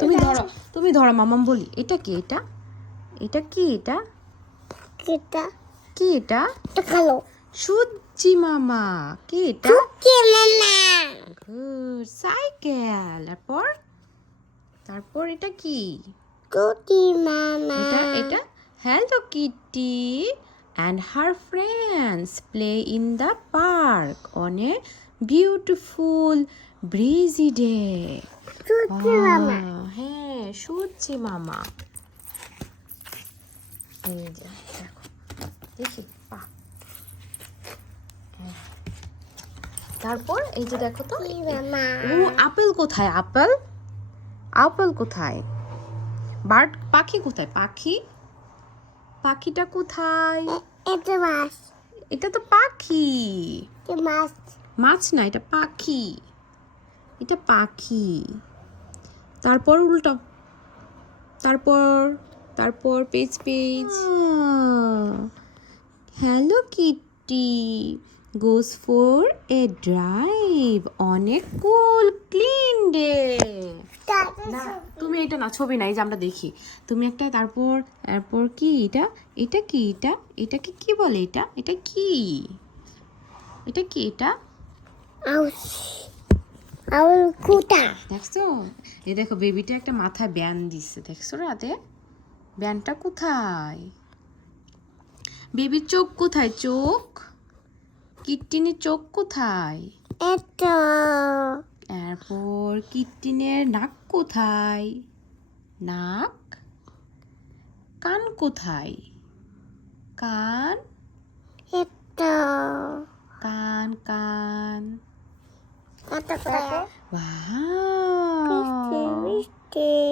তুমি ধরো তুমি ধরো মামাম বলি এটা কি এটা? এটা কি এটা? কিটা? কি এটা? এটা কালো। সূর্যি মামা কি এটা? কি মামা। Good cycle. তারপর? তারপর এটা কি? কুটি মামা। এটা এটা? Hello Kitty and her friends play in the park on a beautiful breezy day হ্যাঁ সূর্যি মামা। এই যে দেখো দেখি পা হ্যাঁ। তারপর এই যে দেখো তো ও আপেল কোথায়? আপেল? আপেল কোথায়? বার্ড পাখি কোথায়? পাখি? পাখিটা কোথায়? এটা মাছ। এটা তো পাখি। মাছ। মাছ না এটা পাখি। এটা পাখি। তারপর উল্টো। তারপর তারপর page page. Hello Kitty goes for a drive অনেক কুল ক্লিন ডে না তুমি এটা না ছবি না এই যে আমরা দেখি। তুমি একটা তারপর তারপর কি এটা? এটা কি এটা? এটাকে কি বলে এটা? এটা কি? এটা কি এটা? দেখছ? এই দেখো বেবিটা একটা মাথায় ব্যান দিচ্ছে দেখছ রাতে ব্যানটা কোথায়? বেবির চোখ কোথায়? চোখ? কিট্টিনের চোখ কোথায়? এটা তারপর কিট্টিনের নাক কোথায়? নাক? কান কোথায়? কান? এটা わー。